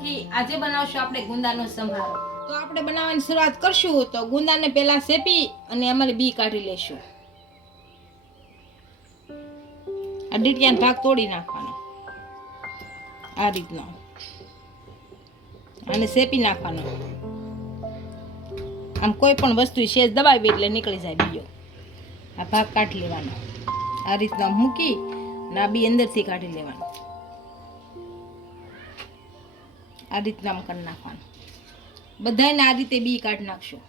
સૌથી આજે બનાવશું આપણે ગુંદાનો સંભારો। તો આપણે બનાવવાની શરૂઆત કરશું તો ગુંદાને પહેલા શેપી અને અમારે બી કાઢી લેશું। આ ડીટિયાનો ભાગ તોડી નાખવાનો આ રીતનો અને શેપી નાખવાનો। આમ કોઈ પણ વસ્તુ શેષ દબાવી એટલે નીકળી જાય બીજો। આ ભાગ કાઢી લેવાનો આ રીતના મૂકી ને આ બી અંદરથી કાઢી લેવાનો આ રીતના આમ કરી નાખવાનું। બધાને આ રીતે બી કાઢી નાખશું।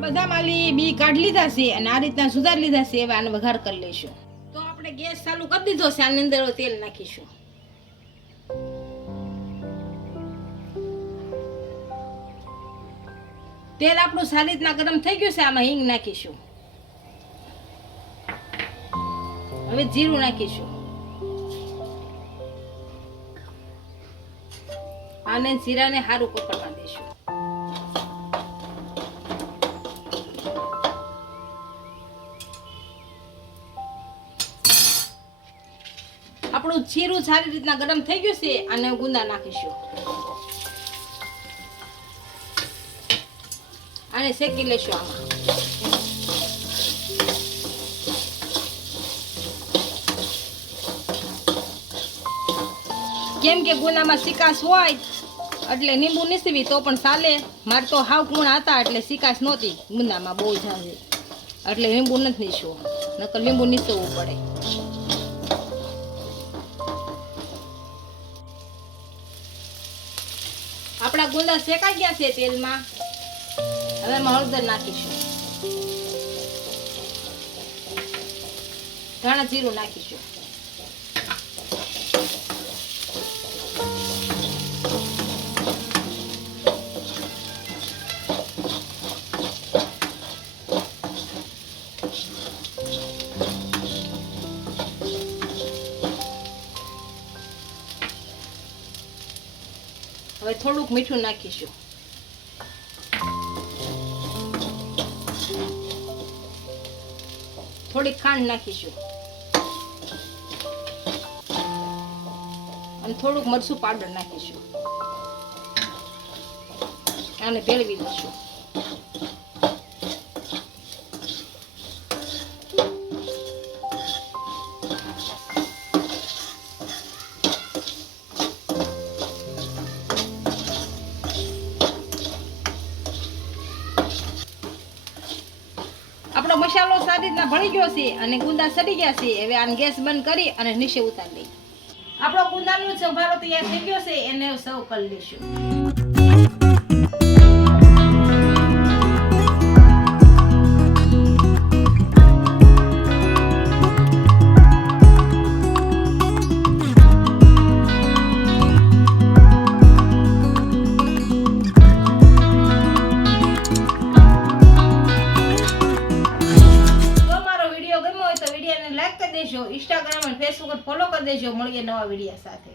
બધા માલી બી કાઢી લીધા છે અને આ રીતના સુધારી લીધા છે। હવે આને વઘાર કરી લઈશું। તો આપણે ગેસ ચાલુ કરી દીધો છે। આની અંદર તેલ નાખીશું। તેલ આપણું સારી રીતના ગરમ થઈ ગયું છે। આમાં હિંગ નાખીશું। હવે જીરું નાખીશું। આને જીરાને સારું પકડવા દઈશું। આપણું જીરું સારી રીતના ગરમ થઈ ગયું છે। અને ગુંદા નાખીશું। આને શેકી લેશું આમાં। કેમ કે ગુંદામાં સિકાસ હોય એટલે લીંબુ નીસવી તો પણ ચાલે। મારે તો હાવ કૂણા હતા એટલે સિકાસ નહોતી ગુંદામાં બહુ જાજે એટલે લીંબુ નથી નીસવું નકર લીંબુ નીસવવું પડે। આપણા ગુંદા શેકાઈ ગયા છે તેલમાં। હવે એમાં હળદર નાખીશું। ધાણા જીરું નાખીશું। હવે થોડુંક મીઠું નાખીશું। થોડીક ખાંડ નાખીશું અને થોડુંક મરચું પાવડર નાખીશું। આને ભેળવી દઈશું। આપણો મસાલો સારી રીતના ભળી ગયો છે અને ગુંદા સડી ગયા છે। હવે આને ગેસ બંધ કરી અને નીચે ઉતારી લઈએ। આપણો ગુંદાનો સંભારો તૈયાર થઈ ગયો છે। એને સર્વ કરી લઈશું। લાઈક કરી દેજો, ઇન્સ્ટાગ્રામ અને ફેસબુક પર ફોલો કરી દેજો। મળીએ નવા વિડીયો સાથે।